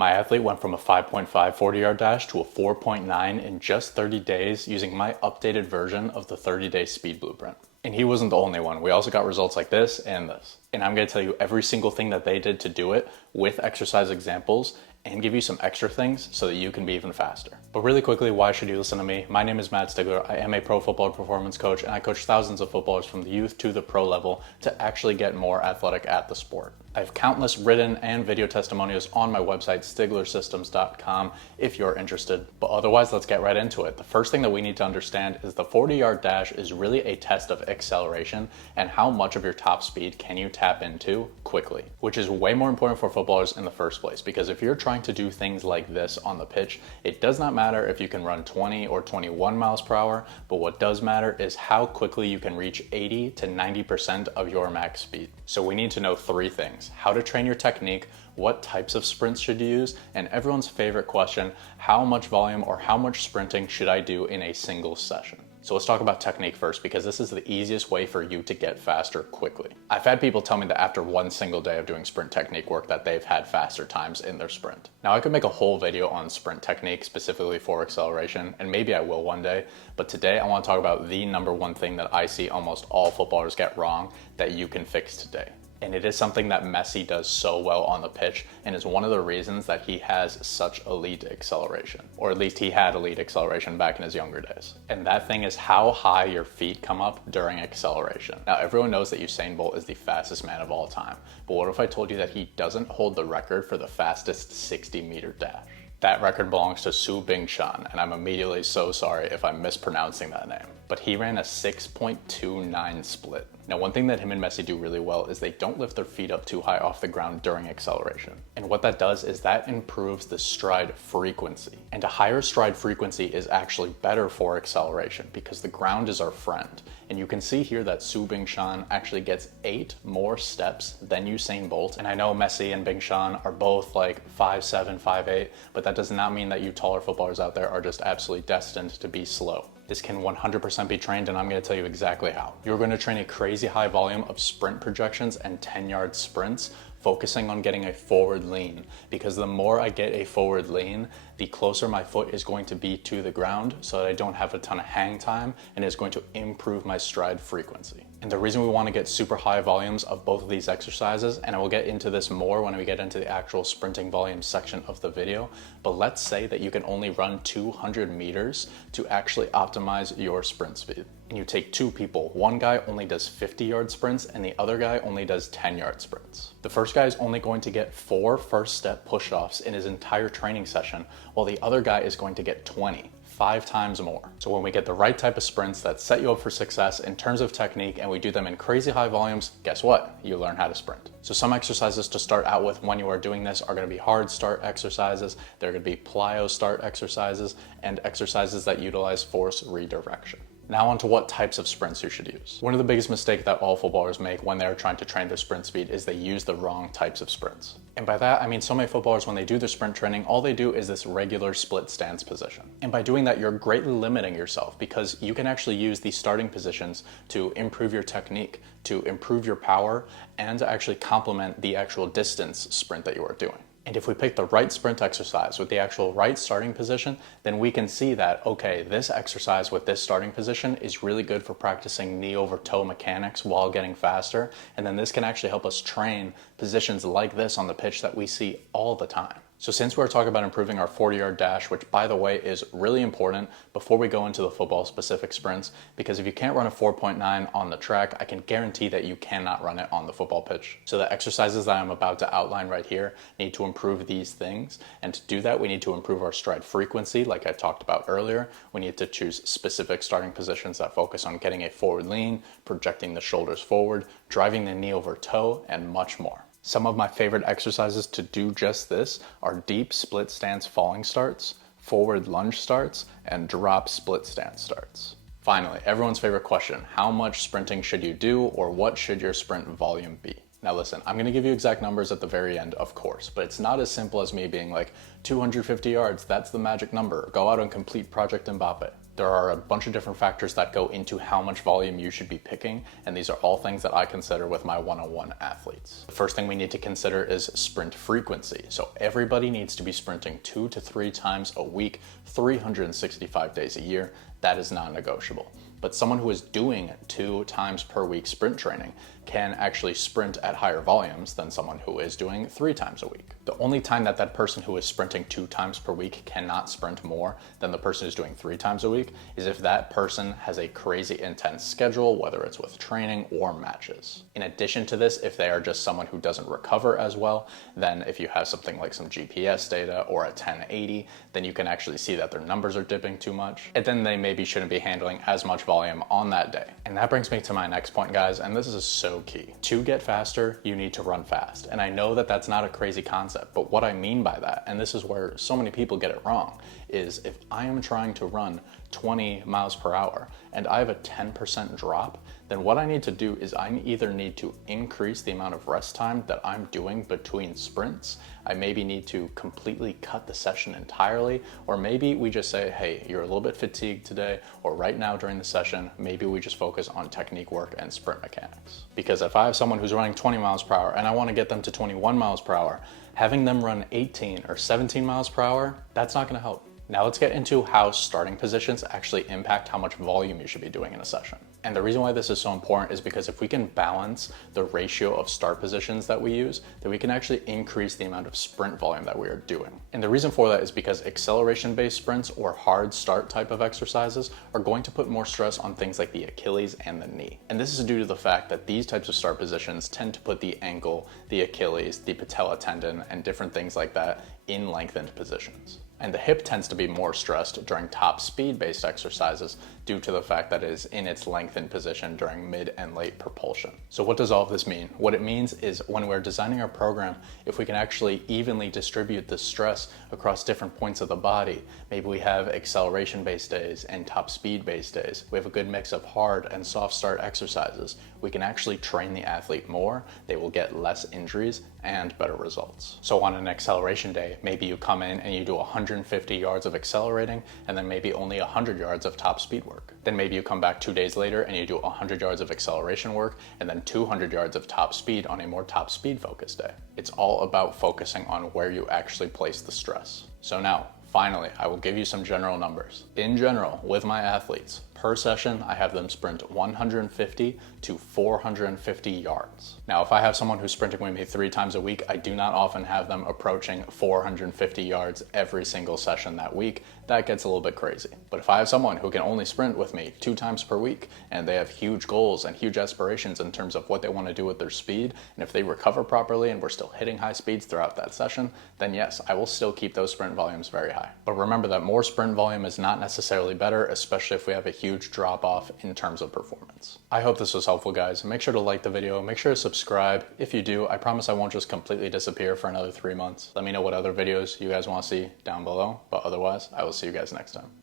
My athlete went from a 5.5 40-yard dash to a 4.9 in just 30 days using my updated version of the 30-day speed blueprint. And he wasn't the only one. We also got results like this and this. And I'm going to tell you every single thing that they did to do it with exercise examples and give you some extra things so that you can be even faster. But really quickly, why should you listen to me? My name is Matt Stigler. I am a pro football performance coach, and I coach thousands of footballers from the youth to the pro level to actually get more athletic at the sport. I have countless written and video testimonials on my website, stiglersystems.com, if you're interested. But otherwise, let's get right into it. The first thing that we need to understand is the 40-yard dash is really a test of acceleration and how much of your top speed can you tap into quickly, which is way more important for footballers in the first place, because if you're trying to do things like this on the pitch, it does not matter if you can run 20 or 21 miles per hour, but what does matter is how quickly you can reach 80 to 90% of your max speed. So we need to know three things: how to train your technique, what types of sprints should you use, and everyone's favorite question, how much volume or how much sprinting should I do in a single session? So let's talk about technique first, because this is the easiest way for you to get faster quickly. I've had people tell me that after one single day of doing sprint technique work that they've had faster times in their sprint. Now I could make a whole video on sprint technique specifically for acceleration, and maybe I will one day, but today I want to talk about the number one thing that I see almost all footballers get wrong that you can fix today. And it is something that Messi does so well on the pitch, and is one of the reasons that he has such elite acceleration, or at least he had elite acceleration back in his younger days. And that thing is how high your feet come up during acceleration. Now everyone knows that Usain Bolt is the fastest man of all time, but what if I told you that he doesn't hold the record for the fastest 60-meter dash? That record belongs to Su Bingshan, and I'm immediately so sorry if I'm mispronouncing that name. But he ran a 6.29 split. Now, one thing that him and Messi do really well is they don't lift their feet up too high off the ground during acceleration. And what that does is that improves the stride frequency. And a higher stride frequency is actually better for acceleration because the ground is our friend. And you can see here that Su Bingshan actually gets 8 more steps than Usain Bolt. And I know Messi and Bingshan are both like 5'7", 5'8", but that does not mean that you taller footballers out there are just absolutely destined to be slow. This can 100% be trained, and I'm going to tell you exactly how. You're going to train a crazy high volume of sprint projections and 10-yard sprints, focusing on getting a forward lean, because the more I get a forward lean, the closer my foot is going to be to the ground so that I don't have a ton of hang time, and it's going to improve my stride frequency. And the reason we want to get super high volumes of both of these exercises, and I will get into this more when we get into the actual sprinting volume section of the video, but let's say that you can only run 200 meters to actually optimize your sprint speed. And you take two people, one guy only does 50-yard sprints and the other guy only does 10-yard sprints. The first guy is only going to get 4 first step push-offs in his entire training session, while the other guy is going to get 20. 5 times more. So when we get the right type of sprints that set you up for success in terms of technique, and we do them in crazy high volumes, guess what? You learn how to sprint. So some exercises to start out with when you are doing this are going to be hard start exercises, they're going to be plyo start exercises, and exercises that utilize force redirection. Now on to what types of sprints you should use. One of the biggest mistakes that all footballers make when they're trying to train their sprint speed is they use the wrong types of sprints. And by that, I mean so many footballers, when they do their sprint training, all they do is this regular split stance position. And by doing that, you're greatly limiting yourself, because you can actually use these starting positions to improve your technique, to improve your power, and to actually complement the actual distance sprint that you are doing. And if we pick the right sprint exercise with the actual right starting position, then we can see that, okay, this exercise with this starting position is really good for practicing knee over toe mechanics while getting faster. And then this can actually help us train positions like this on the pitch that we see all the time. So since we're talking about improving our 40-yard dash, which by the way is really important before we go into the football specific sprints, because if you can't run a 4.9 on the track, I can guarantee that you cannot run it on the football pitch. So the exercises that I'm about to outline right here need to improve these things. And to do that, we need to improve our stride frequency, like I talked about earlier. We need to choose specific starting positions that focus on getting a forward lean, projecting the shoulders forward, driving the knee over toe, and much more. Some of my favorite exercises to do just this are deep split stance falling starts, forward lunge starts, and drop split stance starts. Finally, everyone's favorite question: how much sprinting should you do, or what should your sprint volume be? Now listen, I'm gonna give you exact numbers at the very end, of course, but it's not as simple as me being like 250 yards, that's the magic number. Go out and complete Project Mbappe. There are a bunch of different factors that go into how much volume you should be picking, and these are all things that I consider with my one-on-one athletes. The first thing we need to consider is sprint frequency. So everybody needs to be sprinting 2 to 3 times a week, 365 days a year. That is non-negotiable. But someone who is doing 2 times per week sprint training can actually sprint at higher volumes than someone who is doing 3 times a week. The only time that that person who is sprinting 2 times per week cannot sprint more than the person who's doing 3 times a week is if that person has a crazy intense schedule, whether it's with training or matches. In addition to this, if they are just someone who doesn't recover as well, then if you have something like some GPS data or a 1080, then you can actually see that their numbers are dipping too much, and then they maybe shouldn't be handling as much volume on that day. And that brings me to my next point, guys, and this is so key. To get faster, you need to run fast. And I know that that's not a crazy concept, but what I mean by that, and this is where so many people get it wrong, is if I am trying to run 20 miles per hour and I have a 10% drop, then what I need to do is I either need to increase the amount of rest time that I'm doing between sprints. I maybe need to completely cut the session entirely, or maybe we just say, hey, you're a little bit fatigued today, or right now during the session, maybe we just focus on technique work and sprint mechanics. Because if I have someone who's running 20 miles per hour and I want to get them to 21 miles per hour, having them run 18 or 17 miles per hour, that's not going to help. Now let's get into how starting positions actually impact how much volume you should be doing in a session. And the reason why this is so important is because if we can balance the ratio of start positions that we use, then we can actually increase the amount of sprint volume that we are doing. And the reason for that is because acceleration-based sprints or hard start type of exercises are going to put more stress on things like the Achilles and the knee. And this is due to the fact that these types of start positions tend to put the ankle, the Achilles, the patella tendon, and different things like that in lengthened positions. And the hip tends to be more stressed during top speed-based exercises due to the fact that it is in its lengthened position during mid and late propulsion. So what does all of this mean? What it means is when we're designing our program, if we can actually evenly distribute the stress across different points of the body, maybe we have acceleration-based days and top speed-based days, we have a good mix of hard and soft start exercises, we can actually train the athlete more, they will get less injuries and better results. So on an acceleration day, maybe you come in and you do 150 yards of accelerating and then maybe only 100 yards of top speed work. Then maybe you come back 2 days later and you do 100 yards of acceleration work and then 200 yards of top speed on a more top speed focused day. It's all about focusing on where you actually place the stress. So now, finally, I will give you some general numbers. In general, with my athletes, per session, I have them sprint 150 to 450 yards. Now, if I have someone who's sprinting with me 3 times a week, I do not often have them approaching 450 yards every single session that week. That gets a little bit crazy. But if I have someone who can only sprint with me 2 times per week, and they have huge goals and huge aspirations in terms of what they want to do with their speed, and if they recover properly and we're still hitting high speeds throughout that session, then yes, I will still keep those sprint volumes very high. But remember that more sprint volume is not necessarily better, especially if we have a huge drop off in terms of performance. I hope this was helpful, guys. Make sure to like the video, make sure to subscribe. If you do, I promise I won't just completely disappear for another 3 months. Let me know what other videos you guys want to see down below, but otherwise, I will see you guys next time.